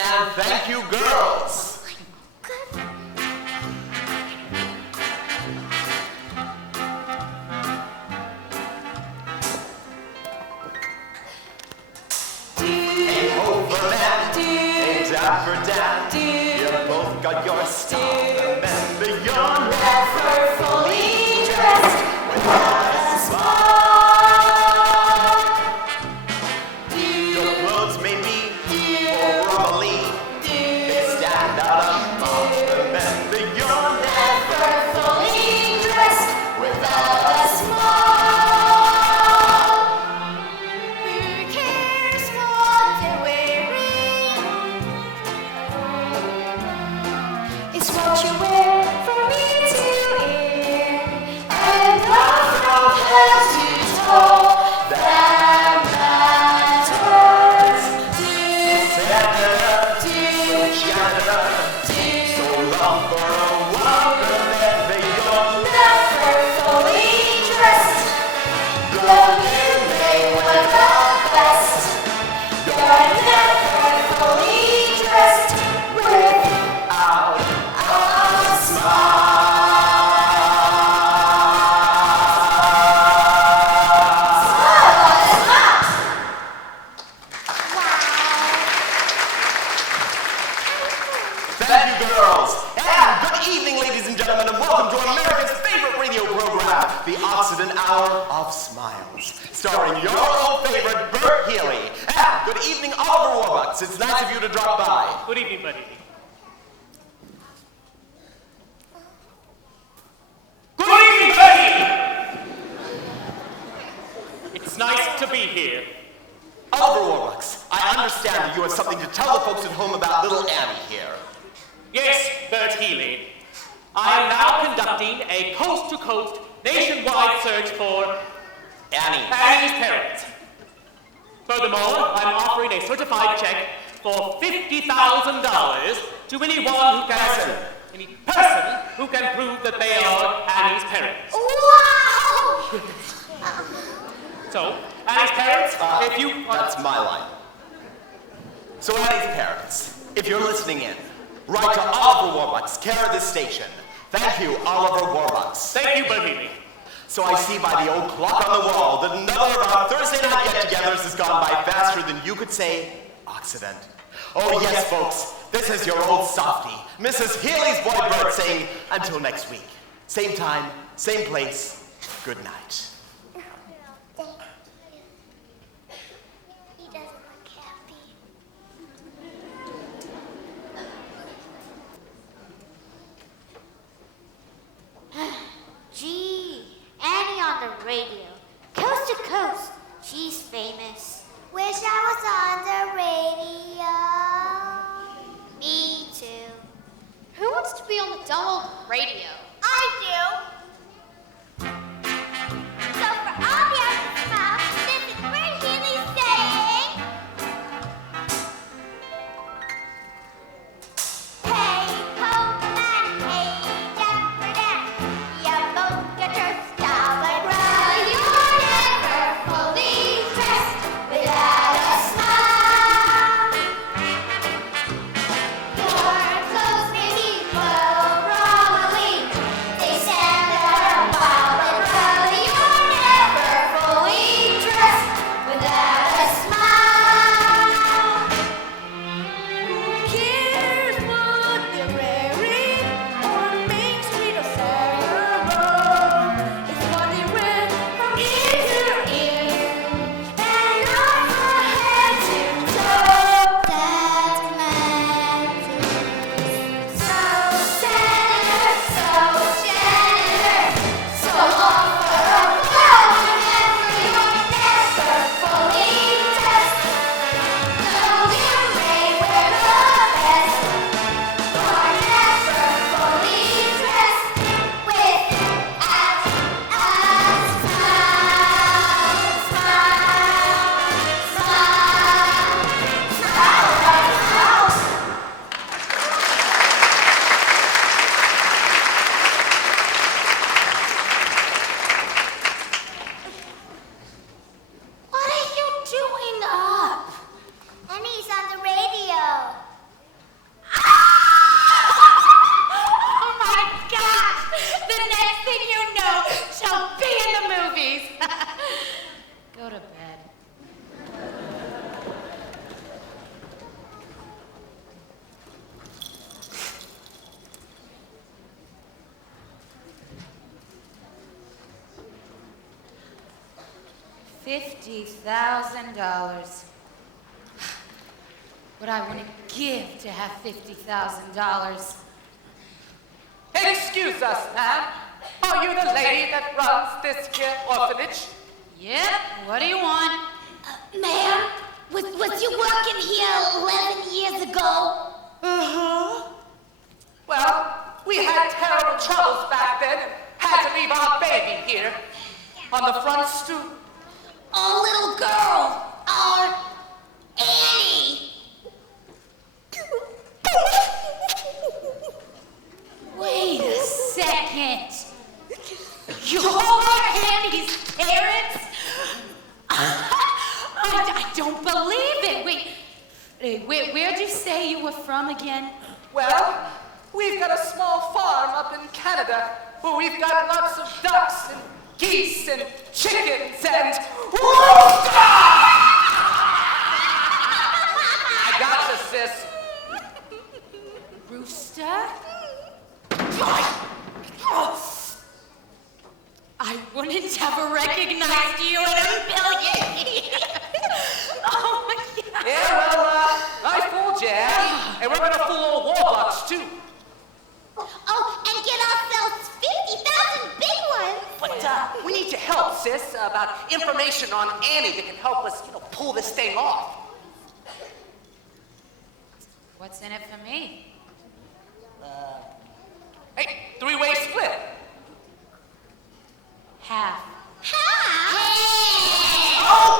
And thank you, girls. For Dan, you both got your star. Remember, you're never fully dressed without a smile. Your clothes may be formally, they stand out above. Remember, you're never fully dressed without a smile. Who cares what they're wearing? It's what you wear from ear to ear, and not from head to toe that matters. Senator, so long for a walk, remember you're never fully dressed. Though you may wear the best, you're never fully dressed without Thank you, girls. And good evening, ladies and gentlemen, and welcome to America's favorite radio program, the Occident Hour of Smiles, starring your old favorite, Bert Healy. And good evening, Oliver Warbucks. It's nice of you to drop by. Good evening, buddy. Good evening, Betty! It's nice to be here. Oliver Warbucks, I understand that you have something to tell the folks at home about little Annie here. Yes, Bert Healy. I am now conducting a coast-to-coast nationwide search for Annie's parents. Furthermore, I'm offering a certified check for $50,000 to any person who can prove that they are Annie's parents. Wow! So, Annie's parents, if you... That's my line. So Annie's parents, if you're listening in, write to Oliver Warbucks, care of this station. Thank you, Oliver Warbucks. Thank you, Bert Healy. So I see by the old clock on the wall that another of our Thursday night get-togethers has gone by faster than you could say Occident. Oh yes, folks, this is your old softie, Mrs. Healy's boy Bert, saying until next week. Same time, same place, good night. He doesn't look happy. Gee, Annie on the radio, coast to coast, she's famous. Wish I was on the radio. Me too. Who wants to be on the dumb old radio? I do. So for all the other smiles, this is Bert Healy saying, hey ho man, hey Jack for that, you both got your style like well, you're never fully dressed without a smile. Your clothes may be well, probably $50,000. What I wouldn't give to have $50,000. Excuse us, ma'am. Are you the lady that runs this here orphanage? Yep, what do you want? Ma'am, was you working here 11 years ago? Uh-huh. Well, we had terrible troubles back then and had to leave our baby here on the front stoop. Our little girl, our Annie. Wait a second. You're Annie's parents? I don't believe it. Wait, where'd you say you were from again? Well, we've got a small farm up in Canada where we've got lots of ducks and geese and chickens and I gotcha, sis. Rooster? I wouldn't have recognized you in a million years. Oh my God. Yeah, well, I fooled you, and we're gonna fool old Warbucks too. Oh, and get ourselves 50,000 big ones. But we need your help, sis, about information on Annie that can help us, pull this thing off. What's in it for me? Hey, three-way split. Half.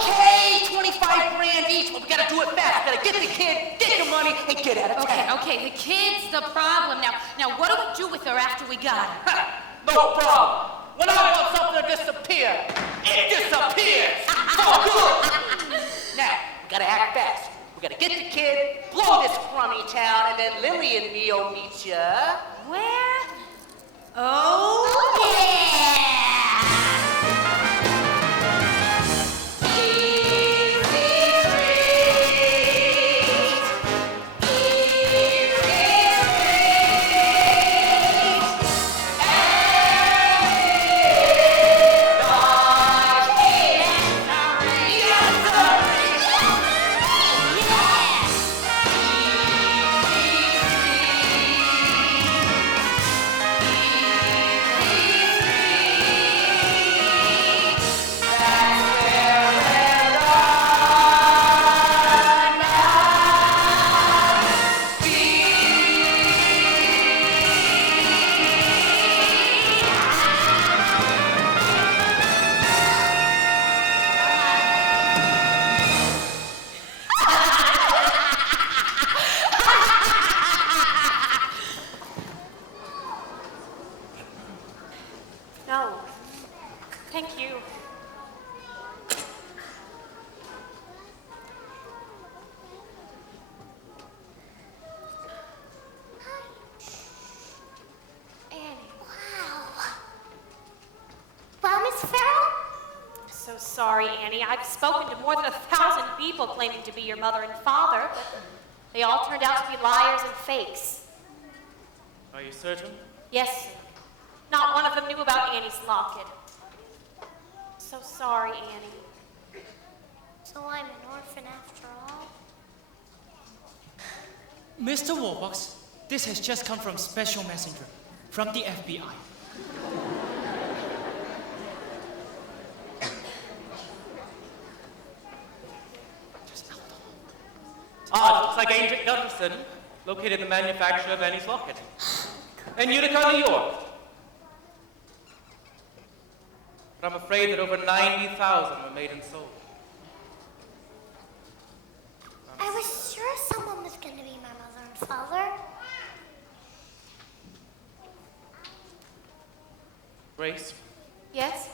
Okay, 25 grand each, but we gotta do it fast. We gotta get the kid, get the money, and get out of town. Okay, the kid's the problem. Now what do we do with her after we got her? No problem. When I want something to disappear, it disappears for good. Now, we gotta act fast. We gotta get the kid, blow this crummy town, and then Lily and me'll meet ya. Where? Oh, yeah! No. Thank you. Annie. Wow, Miss Farrell? So sorry, Annie. I've spoken to more than 1,000 people claiming to be your mother and father, but they all turned out to be liars and fakes. Are you certain? Yes, sir. Not one of them knew about Annie's locket. So sorry, Annie. So I'm an orphan after all? Mr. Warbucks, this has just come from Special Messenger from the FBI. Looks like Agent Gunderson located the manufacturer of Annie's locket in Utica, New York. But I'm afraid that over 90,000 were made and sold. I was sure someone was going to be my mother and father. Grace, Yes?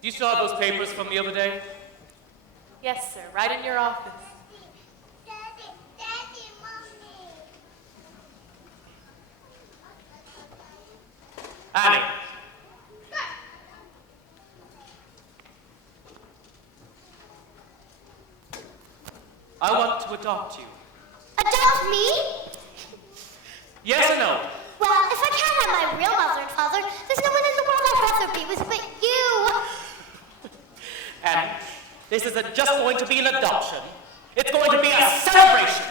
do you still have those papers from the other day? Yes, sir. Right in your office. Daddy, Mommy. Annie. I want to adopt you. Adopt me? Yes or no? Well, if I can't have my real mother and father, there's no one in the world I'd else would be with you. And this isn't just going to be an adoption. It's going to be a celebration.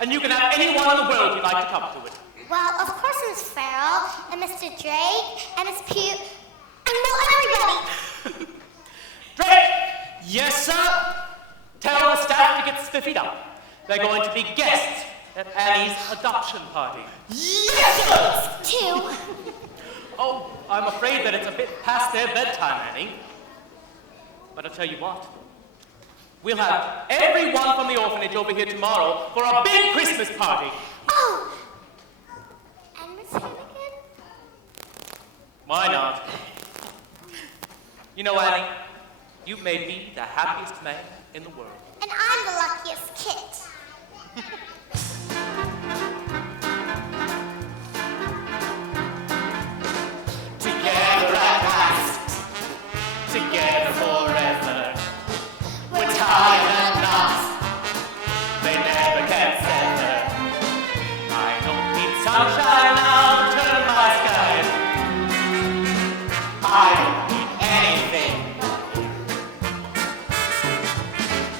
And you can have anyone in the world you'd like to come to it. Well, of course Miss Farrell, and Mr. Drake, and Miss Pugh, and well, everybody. Drake, Yes, sir. tell the staff to get spiffied up. They're going to be guests at Annie's adoption party. Two. Oh, I'm afraid that it's a bit past their bedtime, Annie. But I'll tell you what. We'll have everyone from the orphanage over here tomorrow for a big Christmas party. Oh. And Miss Hannigan? Why not? You know, Annie, you've made me the happiest man in the world. And I'm the luckiest kid. Together at last, together forever. We're tied and knots, they never can sever. I don't need sunshine now to turn my skies. I don't need anything.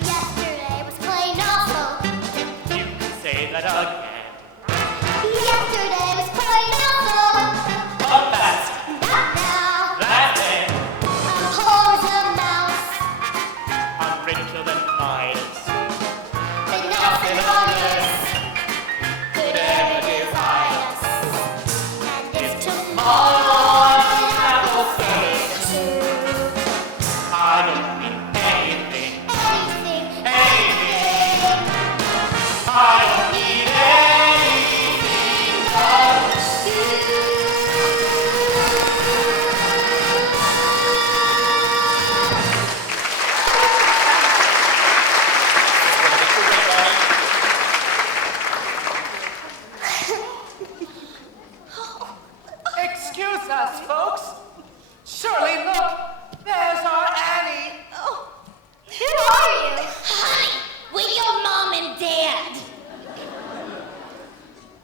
Yesterday was plain awful. You can say that again. Yesterday was plain awful. But that's Not now. that then. I'm poor as a mouse. I'm richer than Midas. But nothing on earth could ever divide us. And if tomorrow never fails to I don't need anything. anything, Anything. I don't need anything but Excuse us, folks. Surely, look, there's our Annie. Who are you? Honey, we're your mom and dad.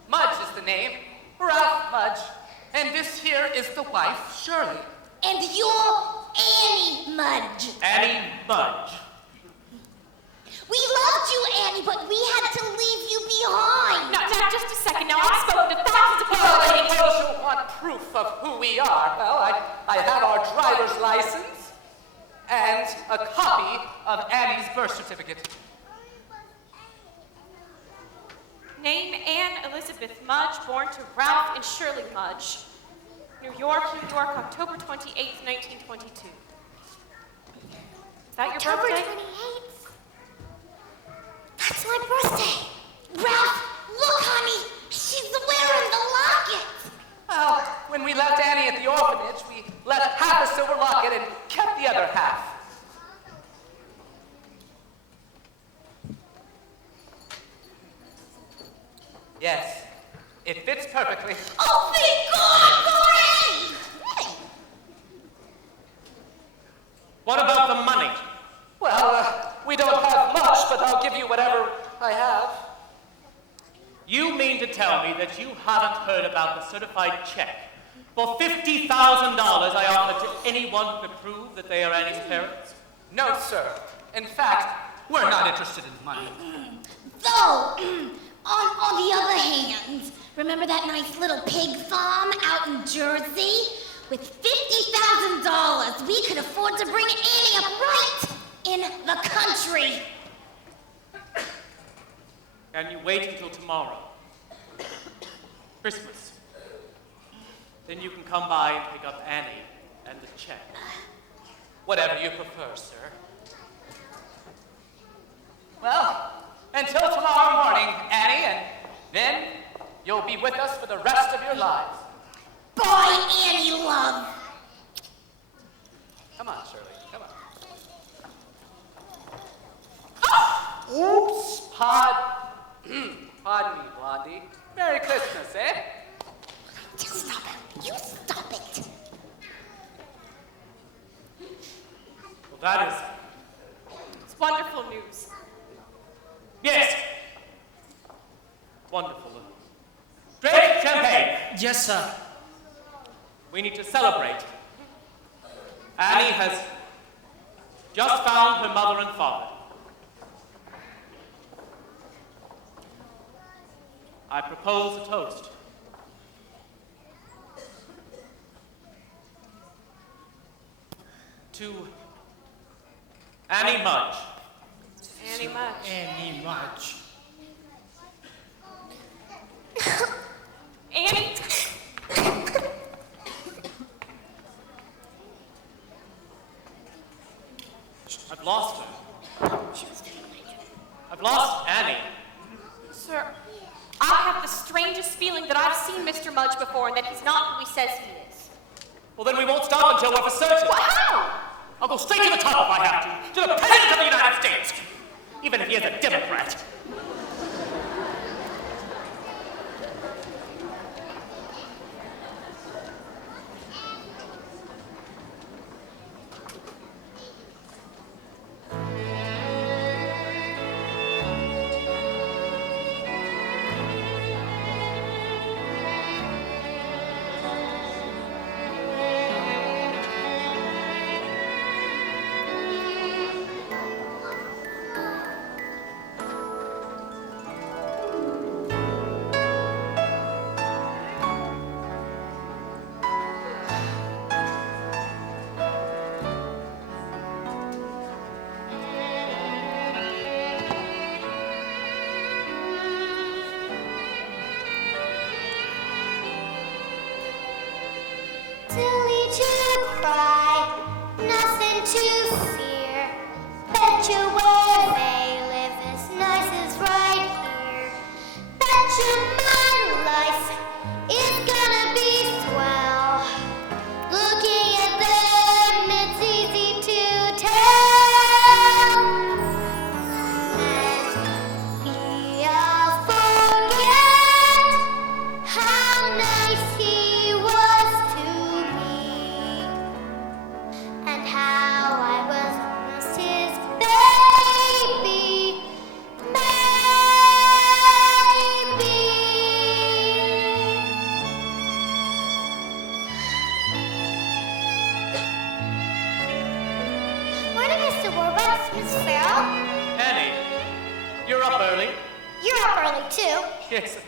Mudge is the name, Ralph Mudge. And this here is the wife, Shirley. And you're Annie Mudge. Annie Mudge. We loved you, Annie, but we had to leave you behind. Now, just a second. Now, I've spoken to thousands of people. Well, I suppose you want proof of who we are. Well, I have our driver's license and a copy of Annie's birth certificate. Name Anne Elizabeth Mudge, born to Ralph and Shirley Mudge. New York, October 28th, 1922. Is that your October birthday? 28th. That's my birthday. Ralph, look, honey. She's wearing the locket. Well, when we left Annie at the orphanage, we left half a silver locket and kept the other half. Yes, it fits perfectly. Oh, thank God for Annie. What about the money? Well, we don't have much, but I'll give you whatever I have. You mean to tell me that you haven't heard about the certified check for $50,000 I offered to anyone who could prove that they are Annie's parents? No, sir. In fact, we're not interested in money. Though, on the other hand, remember that nice little pig farm out in Jersey? With $50,000, we could afford to bring Annie up right in the country. Can you wait until tomorrow? Christmas. Then you can come by and pick up Annie and the check. Whatever you prefer, sir. Well, until tomorrow morning, Annie, and then you'll be with us for the rest of your lives. Bye, Annie love. Come on, Shirley, come on. Oops, pardon me, Blondie. Merry Christmas, eh? Just stop it. You stop it. Well, that is... It's wonderful news. Yes! Wonderful. Drink champagne! Yes, sir. We need to celebrate. Annie has just found her mother and father. I propose a toast. To Annie Mudge. Annie Mudge. Annie Mudge. Annie? I've lost her. I've lost Annie. Sir, I have the strangest feeling that I've seen Mr. Mudge before and that he's not who he says he is. Well, then we won't stop until we're for certain. What? How? I'll go straight to the top if I have to the President of the United States, even if he is a Democrat. Silly to cry, nothing to fear. Bet you where they live is nice as right here. Bet you my life is gonna be swell. Looking at them, it's easy to tell. And we'll forget how nice he was to me, and how I was almost his baby, Morning, Mr. Warbucks, Miss Farrell. Annie, you're up early. You're up early too. Yes.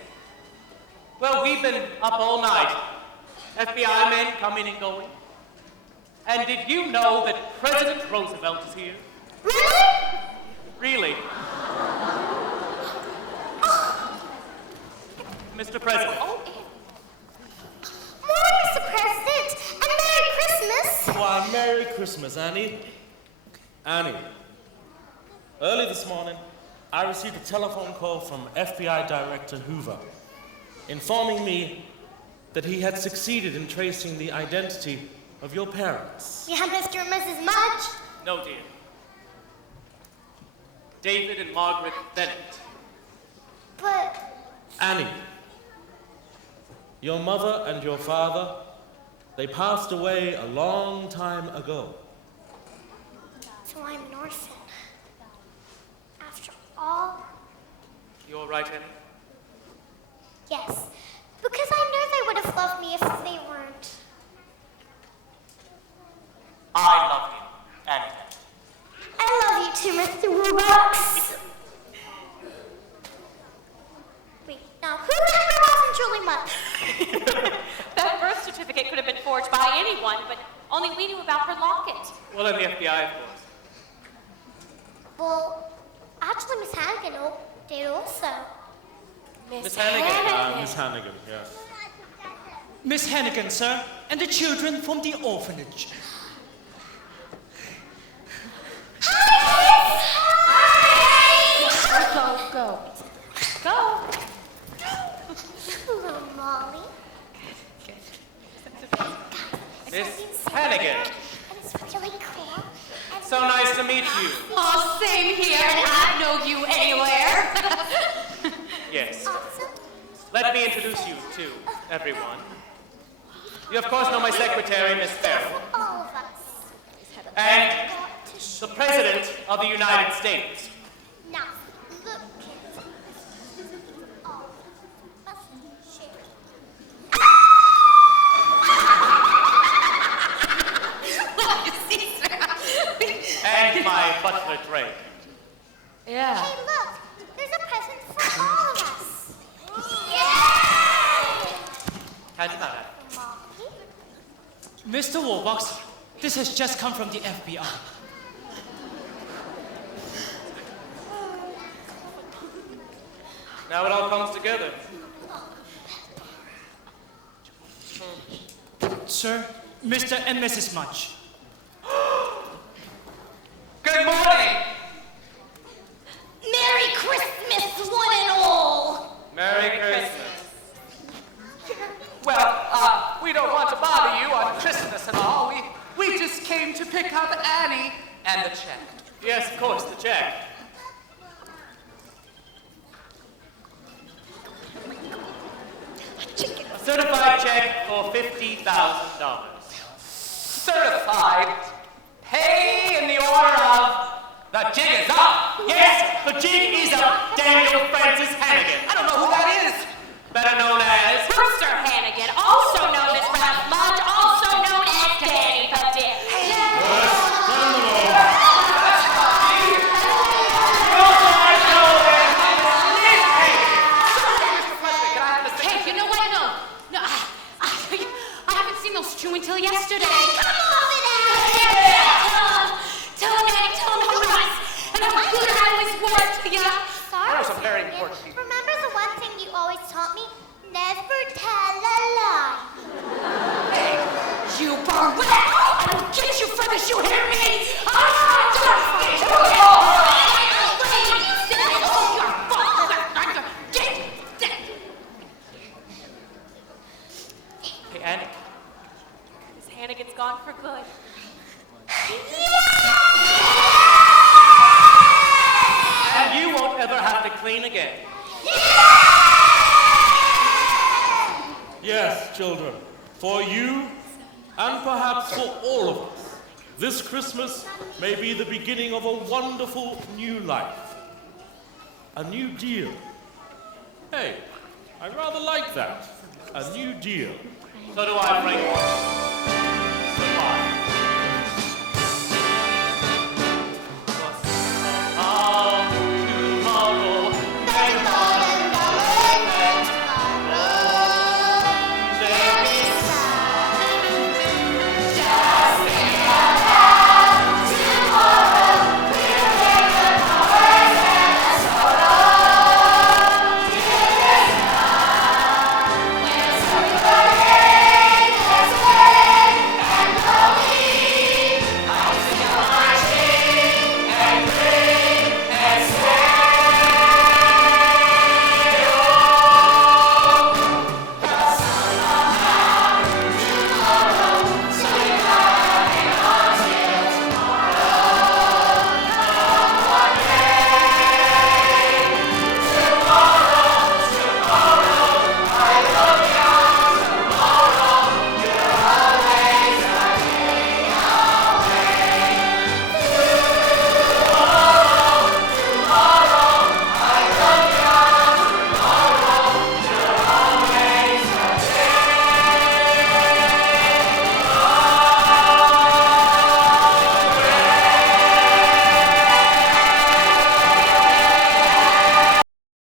Well, we've been up all night. FBI men coming and going. And did you know that President Roosevelt is here? Really? Really? Mr. President. Morning, Mr. President, and Merry Christmas. Why, Merry Christmas, Annie. Annie, early this morning, I received a telephone call from FBI Director Hoover, informing me that he had succeeded in tracing the identity of your parents. Yeah, Mr. and Mrs. Mudge. No, dear. David and Margaret Bennett. But Annie, your mother and your father, they passed away a long time ago. so I'm an orphan. After all, You all right, Annie? yes. Because I know they would have loved me if they weren't. I love you, Annie. I love you too, Mr. Warbucks. Wait, now who the heck wasn't Julie Mudge? That birth certificate could have been forged by anyone, but only we knew about her locket. Well, and the FBI, of course. Well, actually, Miss Hannigan did also. Miss Hannigan. Miss Hannigan, yes. Miss Hannigan, sir, and the children from the orphanage. Go. Go. Hello, Molly. Miss Hannigan. And it's really cool. And So nice to meet you. Oh, same here, and I know you anywhere. Yes. awesome. Let me introduce you to everyone. You, of course, know my secretary, Miss Farrell, All of us. and Got to the share. President of the United States. Now, look, kids. All of us share. What is take my butler drink. Yeah. Hey, look! There's a present for all of us. How'd you know that? Mr. Warbox, this has just come from the FBI. Now it all comes together. Sir, Mr. and Mrs. Mudge. Good morning. Merry Christmas, one and all. Merry Christmas. Well, we don't want to bother you on Christmas and all. We just came to pick up Annie and the check. Yes, of course, the check. A certified check for $50,000. Certified. Pay in the order of the jig is up. Yes, the jig is up, Daniel Francis Hannigan. I don't know who that is. Better known as... Brewster Hannigan, also known as Ralph Mudge, also known as Danny the Dick. Hey, you know what? No, I haven't seen those two until yesterday. Come on, Tell him, Annie, tell him how nice and how good I always were to you. Sorry, Those are very Hannigan. important people. Remember the one thing you always taught me? Never tell a lie. You barbaric! I will get you for this, you hear me? Hey, Annie. Miss Hannigan's gone for good. And you won't ever have to clean again. Yes, children, for you, and perhaps for all of us, this Christmas may be the beginning of a wonderful new life. A new deal. Hey, I rather like that. A new deal. So do I, Frank.